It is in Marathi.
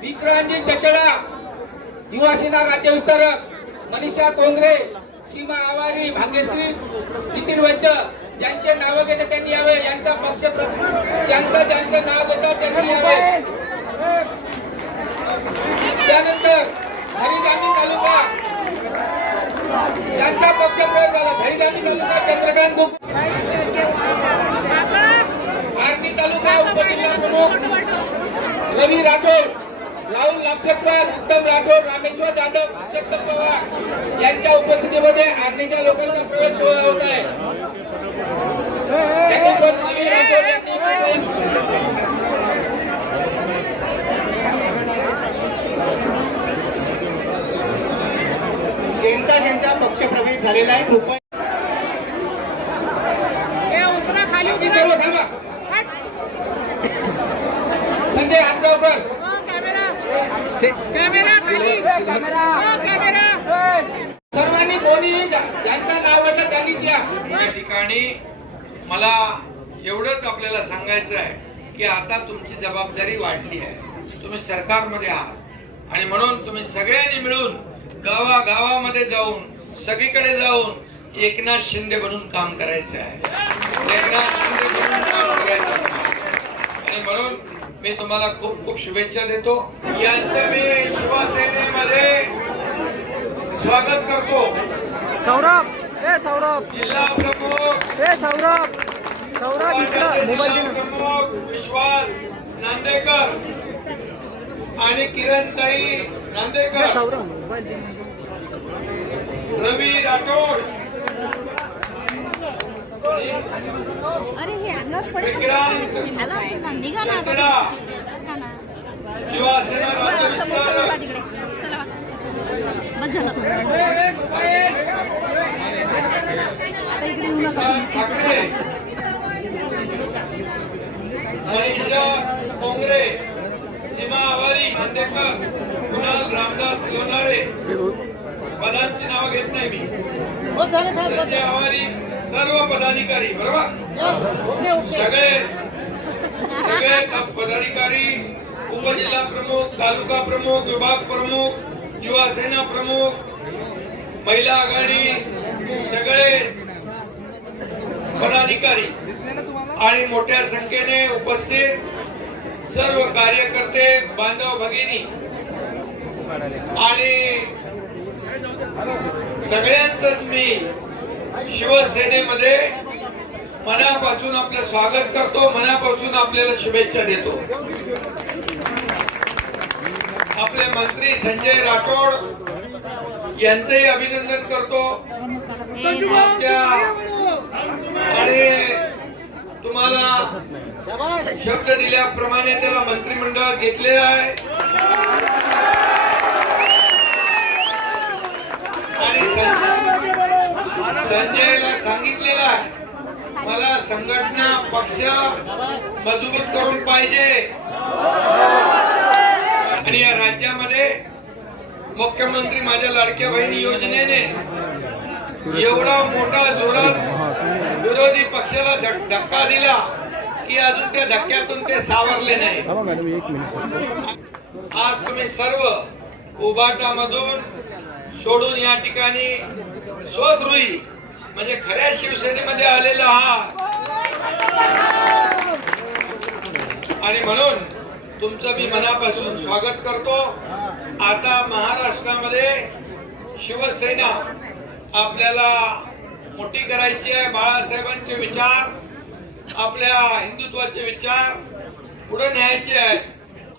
विक्रांतजी चचडा युवासेना राज्य विस्तारक मनीषा कोंगरे सीमा आवारी भाग्यश्री नितीन वैद्य ज्यांचे नाव घेते त्यांनी यावे यांचा पक्ष ज्यांचं ज्यांचं नाव घेतात त्यांनी यावे. त्यानंतर झरीगामी तालुका ज्यांचा पक्ष प्रयोग झाला झरीगामी तालुका चंद्रकांत गुप आर्मी तालुका उपजिल्हा प्रमुख रवी राठोड राहुल लापछतवार उत्तम राठोड रामेश्वर जाधव चेतन पवार यांच्या उपस्थितीमध्ये आर्मीच्या लोकांचा प्रवेश सोहळा होत आहे. रवी राठोड यांनी प्रवेश- ज्यांचा ज्यांचा पक्षप्रवेश झालेला आहे कृपया बाकी सर्व थांबा संजय हातगावकर सर्वांनी कोणीही जा- ज्यांचं नाव घेतलं त्यांनीच या या ठिकाणी मला एवढंच आपल्याला सांगायचं आहे की आता तुमची जबाबदारी वाढली आहे. तुम्ही सरकारमध्ये आहात. आणि म्हणून तुम्ही सगळ्यांनी मिळून गावागावामध्ये जाऊन सगळीकडे जाऊन एकनाथ शिंदे बनून काम करायचं आहे. एकनाथ शिंदे बनून काम करायचं आहे. आणि म्हणून मी तुम्हाला खूप खूप शुभेच्छा देतो. यांचं मी शिवसेनेमध्ये स्वागत करतो. सौरभ! ए सौरभ! जिल्हा प्रमुख. ए सौरभ! सौरभ इकडं. मोबाईल. प्रमुख विश्वास नांदेकर आणि किरणताई ए नांदेकर सौरभ. रवी राठोड. अरे हे अंगावर पडत ना निघा ना. सरका ना. समोर तिकडे. चला. बस झालं. आता इकडे येऊ नका तुम्ही. ठाकरे मनीषा कोंगरे सीमा आवारी नांदेकर कुणाल रामदास लोणारे. पदांची नावं घेत नाही मी. संजय आवारी सर्व पदाधिकारी बरोबर? सगळे सगळे पदाधिकारी उपजिल्हा प्रमुख तालुका प्रमुख विभाग प्रमुख युवा सेना प्रमुख महिला आघाडी सगळे पदाधिकारी. आणि मोठ्या संख्येने उपस्थित सर्व कार्यकर्ते बांधव भगिनी. आणि सगळ्यांच मी शिवसेनेमध्ये मनापासून आपलं स्वागत करतो मनापासून आपल्याला शुभेच्छा देतो. आपले मंत्री संजय राठोड यांचंही अभिनंदन करतो. आणि तुम्हाला शब्द दिल्याप्रमाणे त्याला मंत्रिमंडळात घेतले आहे आणि सं- संजयला सांगितलेलं आहे. मला संघटना पक्ष मजबूत करून पाहिजे. आणि या राज्यामध्ये मुख्यमंत्री माझ्या लाडक्या बहिणी योजनेने एवढा मोठा जोरात विरोधी पक्षाला धक्का दिला की अजून त्या धक्क्यातून ते सावरले नाही. आज तुम्ही सर्व उभाटामधून सोडून या ठिकाणी स्वगृही म्हणजे खऱ्या शिवसेनेमध्ये आलेला हा. आणि म्हणून तुमचं मी मनापासून स्वागत करतो. आता महाराष्ट्रामध्ये शिवसेना आपल्याला मोठी करायची आहे. बाळासाहेबांचे विचार आपल्या हिंदुत्वाचे विचार पुढे न्यायचे आहेत.